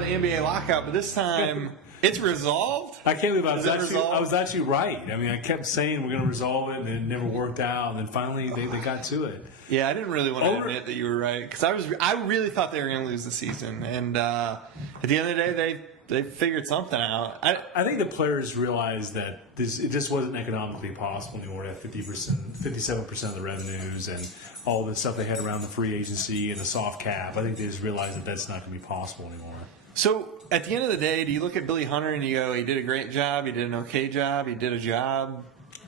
about the NBA lockout, but this time it's resolved. I can't believe I was actually right. I mean, I kept saying we're going to resolve it, and it never worked out. And then finally, they got to it. Yeah, I didn't really want to admit that you were right because I really thought they were going to lose the season, and at the end of the day, they figured something out. I think the players realized that it just wasn't economically possible anymore to have 57% of the revenues and all the stuff they had around the free agency and the soft cap. I think they just realized that that's not going to be possible anymore. So at the end of the day, do you look at Billy Hunter and you go, he did a great job, he did an okay job, he did a job?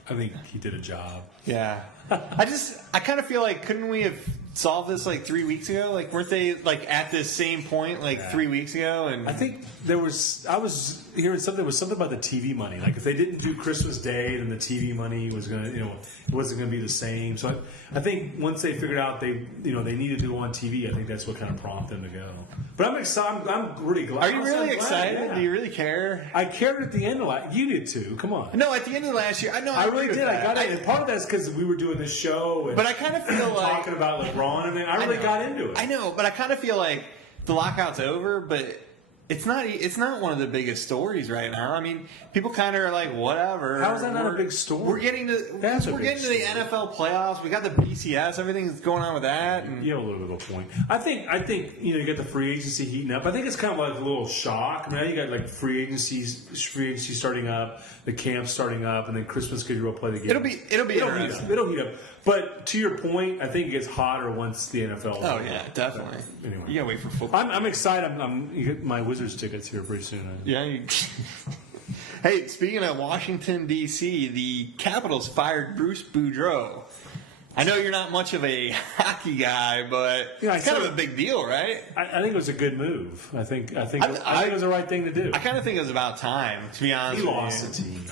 I think he did a job. Yeah. I kind of feel like, couldn't we have solved this like 3 weeks ago? Like, weren't they like at this same point like 3 weeks ago? And I think I was hearing something about the TV money. Like if they didn't do Christmas Day, then the TV money was going to, it wasn't going to be the same. So I think once they figured out they needed to go on TV, I think that's what kind of prompted them to go. But I'm excited. I'm really glad. Are you really excited? Yeah. Do you really care? I cared at the end of last. You did too. Come on. No, at the end of last year, I really did. I got it. And part of that's because we were doing this show. But I kind of feel like talking about LeBron, and I really got into it. I know, but I kind of feel like the lockout's over, but it's not one of the biggest stories right now. I mean, people kind of are like, whatever. How is that not a big story? We're getting to the NFL playoffs. We got the BCS. Everything's going on with that. And you have a little bit of a point. I think you got the free agency heating up. I think it's kind of like a little shock. I mean, now you got like free agency starting up, the camp starting up, and then Christmas could play the game. It'll be interesting. It'll heat up. But to your point, I think it gets hotter once the NFL. Oh yeah, definitely. Anyway, you gotta wait for football. I'm excited. You get my Wizards tickets here pretty soon. Yeah. Hey, speaking of Washington D.C., the Capitals fired Bruce Boudreau. I know you're not much of a hockey guy, but it's kind of a big deal, right? I think it was a good move. I think it was the right thing to do. I kind of think it was about time, to be honest. He lost the team.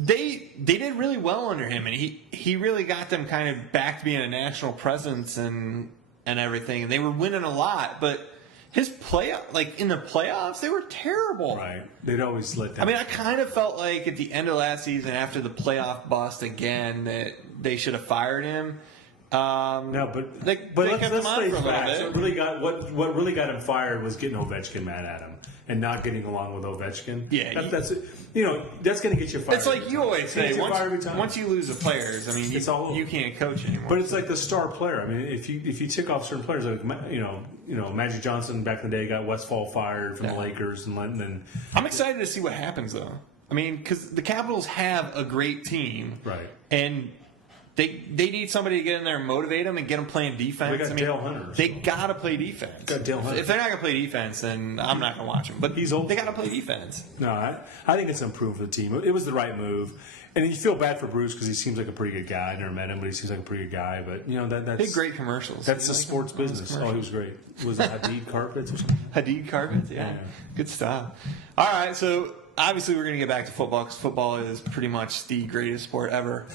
They did really well under him, and he really got them kind of back to being a national presence and everything, and they were winning a lot, but his in the playoffs, they were terrible. Right. They'd always let down. I mean, I kind of felt like at the end of last season, after the playoff bust again, that they should have fired him. No, but they kept him on for a little bit. What really got him fired was getting Ovechkin mad at him and not getting along with Ovechkin. Yeah, that's going to get you fired. It's like you always say, once you lose the players, I mean, you can't coach anymore. But it's like the star player. I mean, if you tick off certain players, like Magic Johnson back in the day got Westfall fired from the Lakers, and then I'm excited to see what happens though. I mean, because the Capitals have a great team, right? And they need somebody to get in there and motivate them and get them playing defense. They got Dale Hunter. They got to play defense. Got Dale Hunter. If they're not going to play defense, then I'm not going to watch them. But he's old. They got to play defense. No, I think it's improved for the team. It was the right move. And you feel bad for Bruce because he seems like a pretty good guy. I never met him, but he seems like a pretty good guy. But that's big, great commercials. That's the sports business. Oh, he was great. Was it Hadid Carpets or something? Hadid Carpets, yeah. Good stuff. All right, so obviously we're going to get back to football because football is pretty much the greatest sport ever.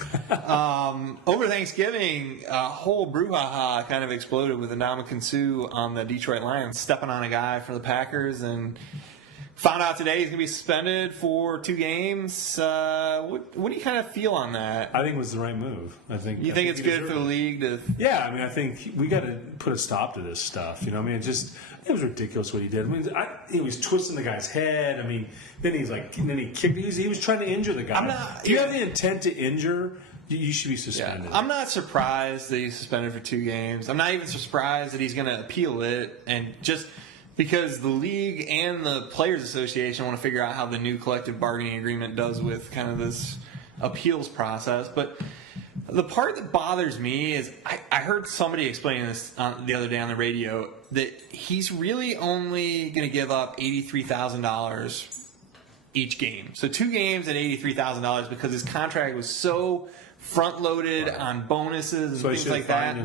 Over Thanksgiving, a whole brouhaha kind of exploded with Ndamukong Suh on the Detroit Lions stepping on a guy for the Packers, and found out today he's going to be suspended for 2 games. What do you kind of feel on that? I think it was the right move. I think it's good for the league to. Yeah, I mean, I think we got to put a stop to this stuff. I mean, it was ridiculous what he did. I mean, he was twisting the guy's head. I mean, then he kicked. He was trying to injure the guy. If you have the intent to injure, you should be suspended. Yeah, I'm not surprised that he's suspended for 2 games. I'm not even surprised that he's going to appeal it, and just because the league and the Players Association want to figure out how the new collective bargaining agreement does with kind of this appeals process. But the part that bothers me is I heard somebody explaining this the other day on the radio, that he's really only going to give up $83,000 each game. So 2 games at $83,000 because his contract was so front-loaded on bonuses and things like that.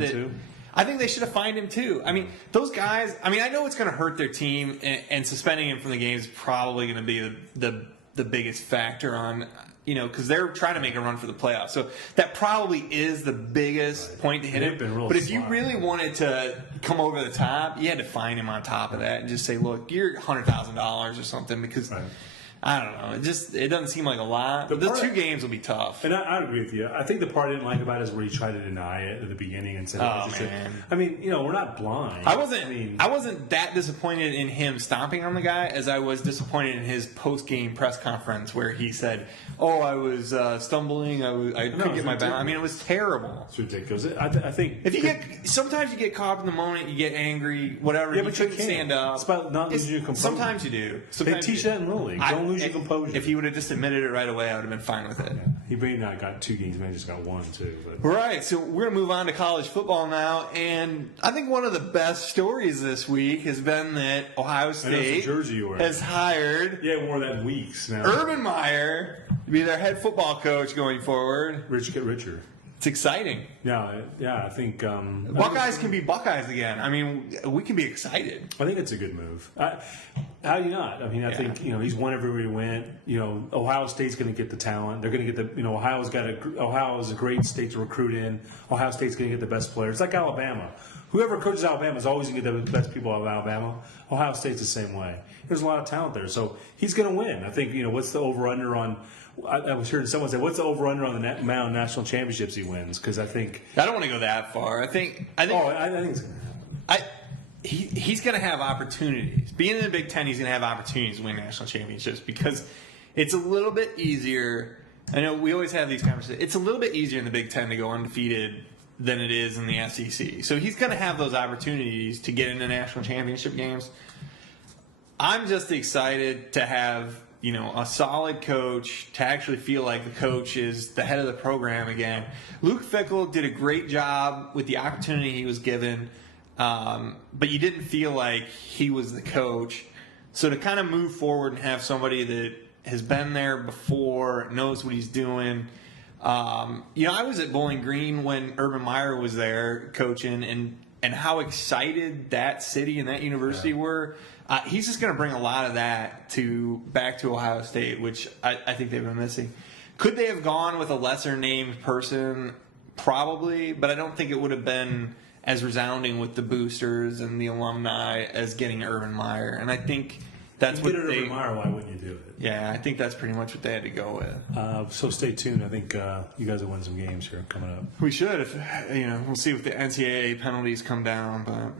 I think they should have fined him too. I mean, those guys, I know it's going to hurt their team, and suspending him from the game is probably going to be the biggest factor on, because they're trying to make a run for the playoffs. So that probably is the biggest point to hit him. But if you really wanted to come over the top, you had to fine him on top of that and just say, look, you're $100,000 or something, because I don't know. It doesn't seem like a lot. But those 2 games will be tough. And I agree with you. I think the part I didn't like about it is where he tried to deny it at the beginning and said, "Oh man." I mean, we're not blind. I wasn't that disappointed in him stomping on the guy as I was disappointed in his post-game press conference where he said, "Oh, I was stumbling. I couldn't get my balance." I mean, it was terrible. It's ridiculous. I think sometimes you get caught up in the moment, you get angry, whatever. Yeah, you but you couldn't stand up. It's about not losing your composure. Sometimes you do. They teach that in Little League. Don't lose your composure. If he would have just admitted it right away, I would have been fine with it. Yeah. He may not got 2 games, maybe just got 1 too. But. Right, so we're going to move on to college football now, and I think one of the best stories this week has been that Ohio State has hired more than weeks now. Urban Meyer to be their head football coach going forward. Rich get richer. It's exciting. Yeah, I think Buckeyes can be Buckeyes again. I mean, we can be excited. I think it's a good move. How do you not? I mean, I think he's won everywhere he went. Ohio State's going to get the talent. They're going to get the Ohio is a great state to recruit in. Ohio State's going to get the best players. It's like Alabama. Whoever coaches Alabama is always going to get the best people out of Alabama. Ohio State's the same way. There's a lot of talent there, so he's going to win. I think what's the over under on. I was hearing someone say, "What's the over/under on the amount of national championships he wins?" Because I think I don't want to go that far. I think it's going to happen. He's going to have opportunities. Being in the Big Ten, he's going to have opportunities to win national championships because it's a little bit easier. I know we always have these conversations. It's a little bit easier in the Big Ten to go undefeated than it is in the SEC. So he's going to have those opportunities to get into national championship games. I'm just excited to have a solid coach, to actually feel like the coach is the head of the program again. Luke Fickell did a great job with the opportunity he was given, but you didn't feel like he was the coach. So to kind of move forward and have somebody that has been there before, knows what he's doing. I was at Bowling Green when Urban Meyer was there coaching, and how excited that city and that university were. He's just going to bring a lot of that back to Ohio State, which I think they've been missing. Could they have gone with a lesser named person? Probably, but I don't think it would have been as resounding with the boosters and the alumni as getting Urban Meyer. And I think that's what they. Urban Meyer, why wouldn't you do it? Yeah, I think that's pretty much what they had to go with. So stay tuned. I think you guys will win some games here coming up. We should, if we'll see if the NCAA penalties come down, but.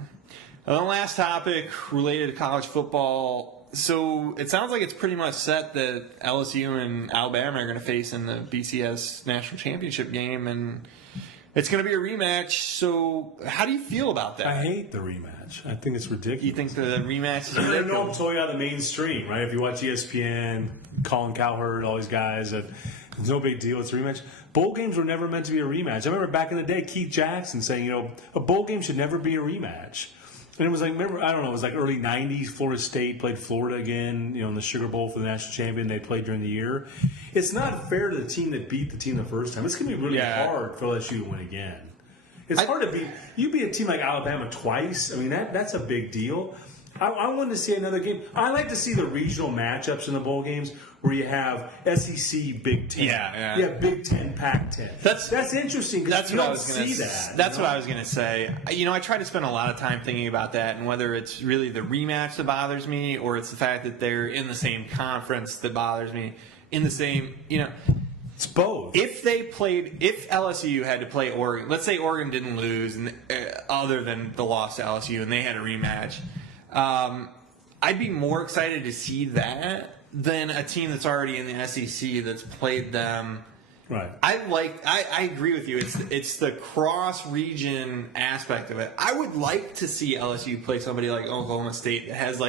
The last topic related to college football. So it sounds like it's pretty much set that LSU and Alabama are going to face in the BCS national championship game, and it's going to be a rematch. So how do you feel about that? I hate the rematch. I think it's ridiculous. You think the rematch is ridiculous? I know I'm totally out of the mainstream, right? If you watch ESPN, Colin Cowherd, all these guys, it's no big deal. It's a rematch. Bowl games were never meant to be a rematch. I remember back in the day, Keith Jackson saying, a bowl game should never be a rematch. And it was like, remember, I don't know, it was like early 90s, Florida State played Florida again, in the Sugar Bowl for the national champion they played during the year. It's not fair to the team that beat the team the first time. It's going to be really hard for LSU to win again. It's hard to beat. You beat a team like Alabama twice. I mean, that's a big deal. I wanted to see another game. I like to see the regional matchups in the bowl games where you have SEC, Big Ten. You have Big Ten, Pac-10. That's interesting because you don't see that. That's what I was going to say. I try to spend a lot of time thinking about that, and whether it's really the rematch that bothers me or it's the fact that they're in the same conference that bothers me. In the same, It's both. If LSU had to play Oregon, let's say Oregon didn't lose, and other than the loss to LSU, and they had a rematch, I'd be more excited to see that than a team that's already in the SEC that's played them. Right. I agree with you. It's the cross-region aspect of it. I would like to see LSU play somebody like Oklahoma State that has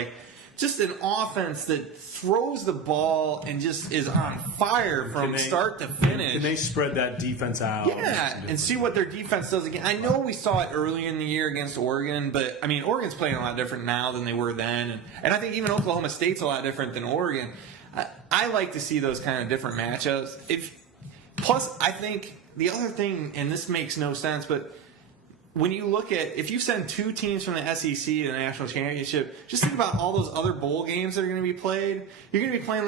just an offense that throws the ball and just is on fire from start to finish. And they spread that defense out. Yeah, and see what their defense does again. I know we saw it early in the year against Oregon, but, Oregon's playing a lot different now than they were then. And I think even Oklahoma State's a lot different than Oregon. I like to see those kind of different matchups. Plus, I think the other thing, and this makes no sense, but when you look at, if you send 2 teams from the SEC to the national championship, just think about all those other bowl games that are going to be played. You're going to be playing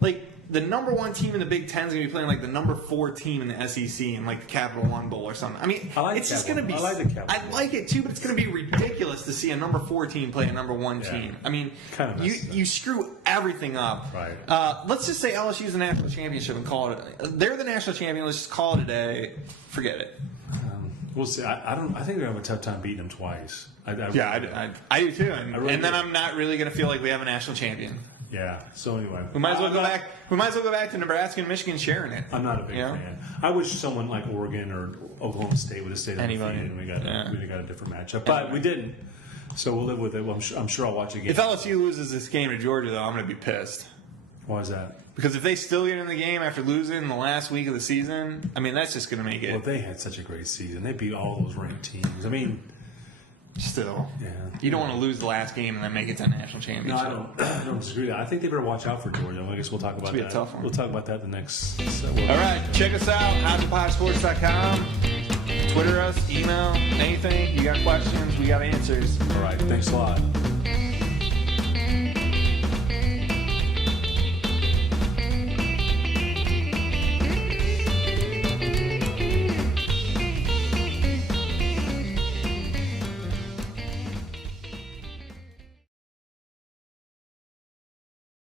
like the number 1 team in the Big Ten is going to be playing like the number 4 team in the SEC in like the Capital One Bowl or something. I mean, I like it's just going to be. I like the Capital I like it too, but it's going to be ridiculous to see a number 4 team play a number 1 team. I mean, kind of you screw everything up. Right. Let's just say LSU's the national championship and call it. They're the national champion. Let's just call it a day. Forget it. We'll see. I don't. I think they're gonna have a tough time beating them twice. I do too. And then I'm not really going to feel like we have a national champion. Yeah. So anyway, We might as well go back. We might as well go back to Nebraska and Michigan sharing it. I'm not a big fan. I wish someone like Oregon or Oklahoma State would have stayed undefeated and we got a different matchup, but we didn't. So we'll live with it. Well, I'm sure I'll watch it again. If LSU loses this game to Georgia, though, I'm going to be pissed. Why is that? Because if they still get in the game after losing in the last week of the season, I mean, that's just going to make it. Well, they had such a great season. They beat all those ranked teams. I mean, still, yeah. You don't want to lose the last game and then make it to a national championship. No, I don't disagree with that. I think they better watch out for Georgia. I guess we'll talk about that. It's a tough one. We'll talk about that the next. All right, check us out, HodgeandPodgeSports.com. Twitter us, email, anything. You got questions, we got answers. All right, thanks a lot.